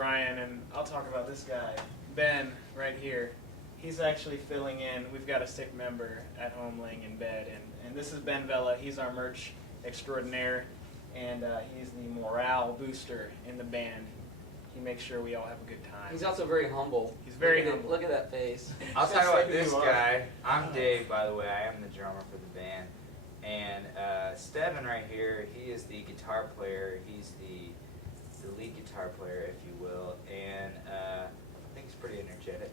Brian, and I'll talk about this guy, Ben, right here. He's actually filling in. We've got a sick member at home laying in bed, and this is Ben Vella. He's our merch extraordinaire, and he's the morale booster in the band. He makes sure we all have a good time. He's also very humble. He's very humble. Look at that face. I'll talk about this guy. I'm Dave, by the way. I am the drummer for the band. And Steven right here, he is the guitar player. He's the lead guitar player, if you will. And I think he's pretty energetic.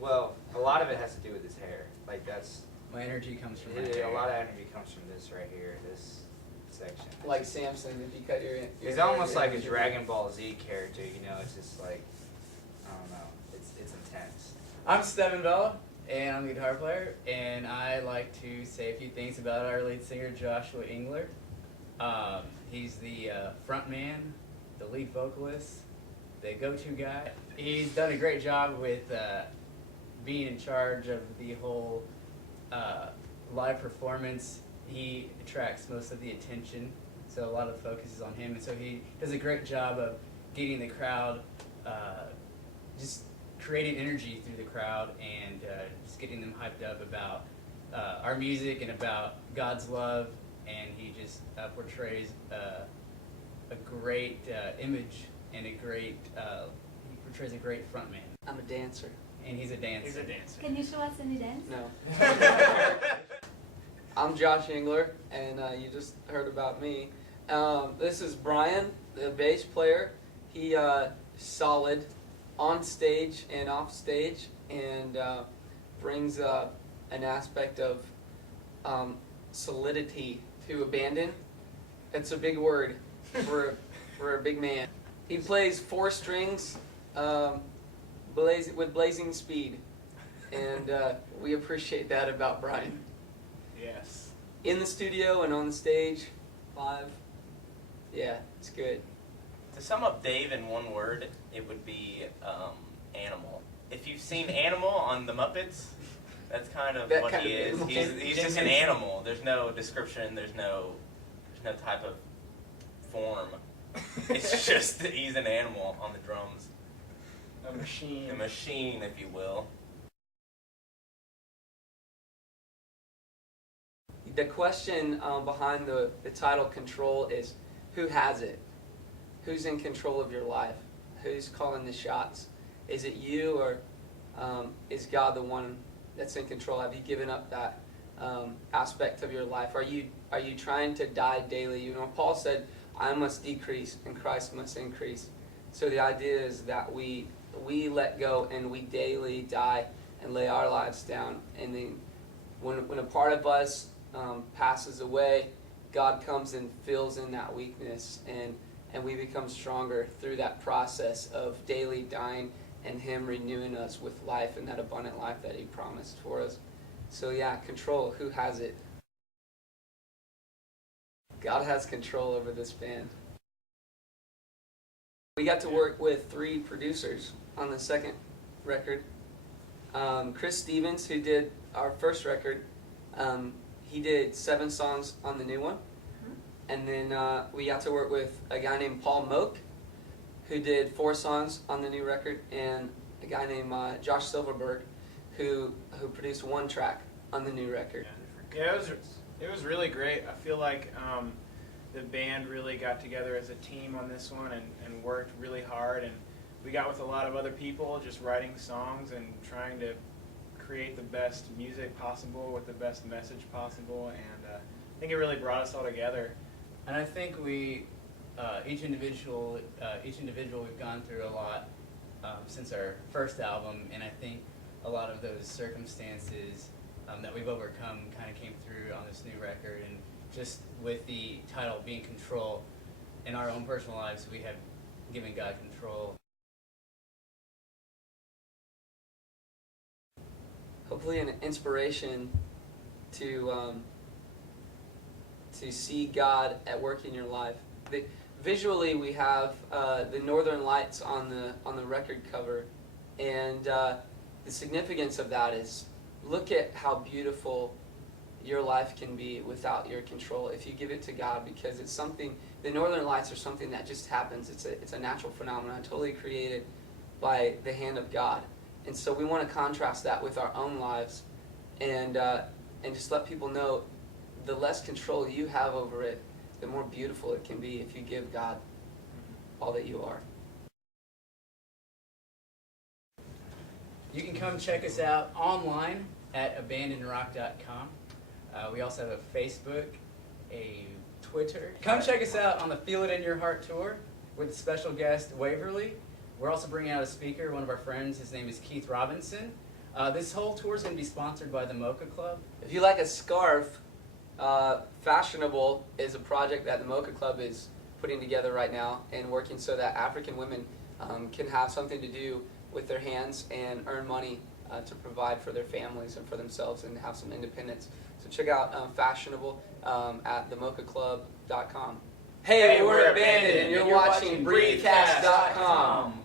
Well, a lot of it has to do with his hair. Like that's My energy comes from my a hair. lot of energy comes from this right here, this section. Like Samson, if you cut your He's hair, almost your like a energy- Dragon Ball Z character, you know. It's just like I don't know. It's intense. I'm Steven Vella, and I'm the guitar player, and I like to say a few things about our lead singer, Joshua Engler. He's the front man, the lead vocalist, the go-to guy. He's done a great job with being in charge of the whole live performance. He attracts most of the attention, so a lot of the focus is on him, and so he does a great job of getting the crowd, just creating energy through the crowd, and just getting them hyped up about our music and about God's love, and he just portrays a great image and he portrays a great frontman, I'm a dancer. and he's a dancer. He's a dancer. Can you show us any dance? No. I'm Josh Engler, and you just heard about me. This is Brian, the bass player. He solid on stage and off stage, and brings an aspect of solidity to abandon. It's a big word for a big man. He plays 4 strings with blazing speed, and we appreciate that about Brian. Yes. In the studio and on the stage, live. Yeah, it's good. To sum up Dave in one word, it would be animal. If you've seen Animal on the Muppets, that's kind of That what kind he of is. animal. He's just an animal. There's no description. There's no type of form. It's just that he's an animal on the drums. A machine. A machine, if you will. The question behind the title Control is, who has it? Who's in control of your life? Who's calling the shots? Is it you, or is God the one that's in control? Have you given up that aspect of your life? Are you trying to die daily? You know, Paul said, I must decrease and Christ must increase. So the idea is that we let go and we daily die and lay our lives down. And then when a part of us passes away, God comes and fills in that weakness, and we become stronger through that process of daily dying and Him renewing us with life and that abundant life that He promised for us. So yeah, control. Who has it? God has control over this band. We got to work with 3 producers on the second record. Chris Stevens, who did our first record, he did 7 songs on the new one. And then we got to work with a guy named Paul Moak, who did 4 songs on the new record, and a guy named Josh Silverberg, who produced 1 track on the new record. Yeah, it was really great. I feel like the band really got together as a team on this one and worked really hard, and we got with a lot of other people just writing songs and trying to create the best music possible with the best message possible, and I think it really brought us all together. And I think we, each individual we've gone through a lot since our first album, and I think a lot of those circumstances that we've overcome kind of came through on this new record, and just with the title being Control, in our own personal lives, we have given God control. Hopefully an inspiration to see God at work in your life. Visually, we have the Northern Lights on the record cover, and the significance of that is, look at how beautiful your life can be without your control if you give it to God, because it's something, the Northern Lights are something that just happens. It's a natural phenomenon, totally created by the hand of God. And so we want to contrast that with our own lives and just let people know the less control you have over it, the more beautiful it can be if you give God all that you are. You can come check us out online at abandonedrock.com. We also have a Facebook, a Twitter. Come check us out on the Feel It in Your Heart tour with special guest Waverly. We're also bringing out a speaker, one of our friends. His name is Keith Robinson. This whole tour is going to be sponsored by the Mocha Club. If you like a scarf, Fashionable is a project that the Mocha Club is putting together right now and working so that African women can have something to do with their hands and earn money to provide for their families and for themselves and have some independence. So check out Fashionable at themochaclub.com. Hey, we're Abandoned, and you're watching BreatheCast.com.